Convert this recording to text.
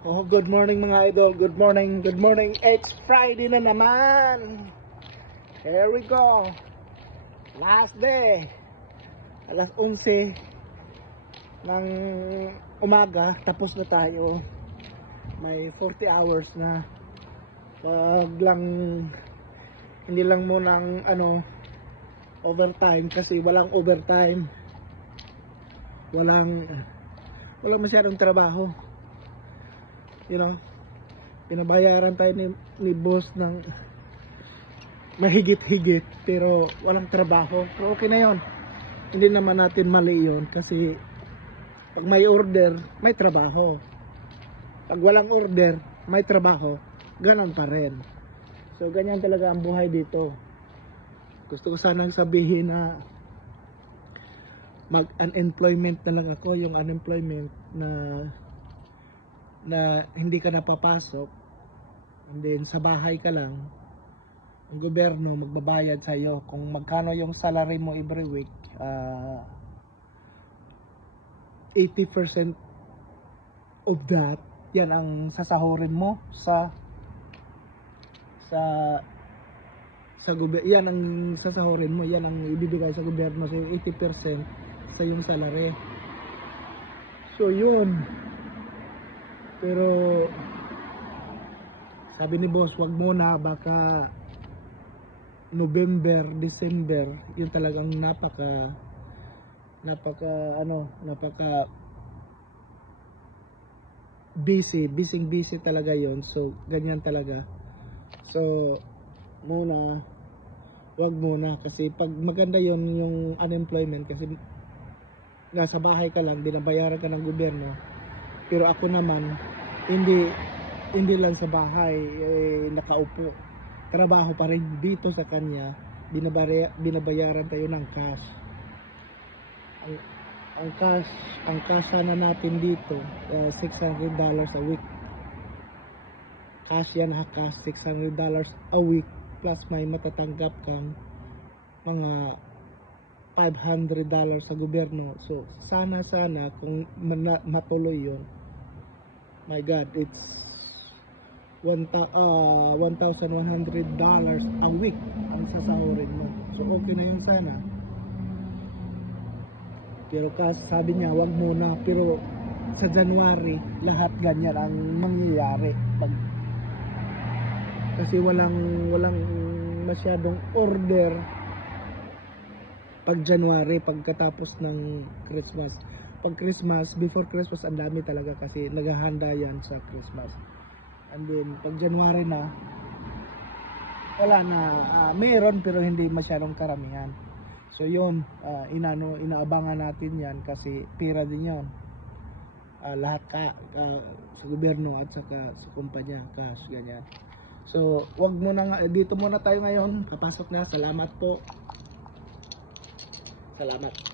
Oh, good morning mga idol. Good morning, good morning. It's Friday na naman. Here we go. Last day. Alas 11 ng umaga. Tapos na tayo. May 40 hours na. Pag lang, hindi lang munang overtime kasi walang overtime. Walang masyadong trabaho. Pinabayaran tayo ni boss ng mahigit-higit pero walang trabaho. Pero okay na yon. Hindi naman natin mali yun kasi pag may order, may trabaho. Pag walang order, may trabaho. Ganon pa rin. So ganyan talaga ang buhay dito. Gusto ko sanang sabihin na mag-unemployment na lang ako. Yung unemployment na hindi ka napapasok, and then sa bahay ka lang, ang gobyerno magbabayad sa iyo kung magkano yung salary mo every week. 80% of that, yan ang sasahurin mo sa gobyerno. Yan ang sasahurin mo, yan ang ibibigay sa gobyerno. So 80% sa yung salary. So yun. Pero sabi ni boss, wag muna, baka November, December, yun talagang napaka busy talaga yon. So ganyan talaga. So wag muna kasi pag maganda yon yung unemployment kasi nasa bahay ka lang, binabayaran ka ng gobyerno. Pero ako naman, hindi lang sa bahay nakaupo. Trabaho pa rin dito sa kanya. Binabayaran tayo ng cash. Ang cash sana natin dito, $600 a week. Cash yan, cash $600 a week plus may matatanggap kang mga $500 sa gobyerno. So sana kung matuloy yon, my God, it's $1,100 a week ang sasahurin mo. So okay na yun sana. Pero sabi niya wag muna, pero sa January lahat ganyan ang mangyayari kasi walang masyadong order pag January, pagkatapos ng Christmas. Pag Christmas, before Christmas, ang dami talaga kasi naghahanda yan sa Christmas. And then pag January na, wala na, mayroon pero hindi masyadong karamihan. So yun, inaabangan natin yan kasi pira din yun. Lahat sa gobyerno at saka sa kumpanya, cash, ganyan. So wag muna dito muna tayo ngayon. Kapasok na, salamat po. Salamat.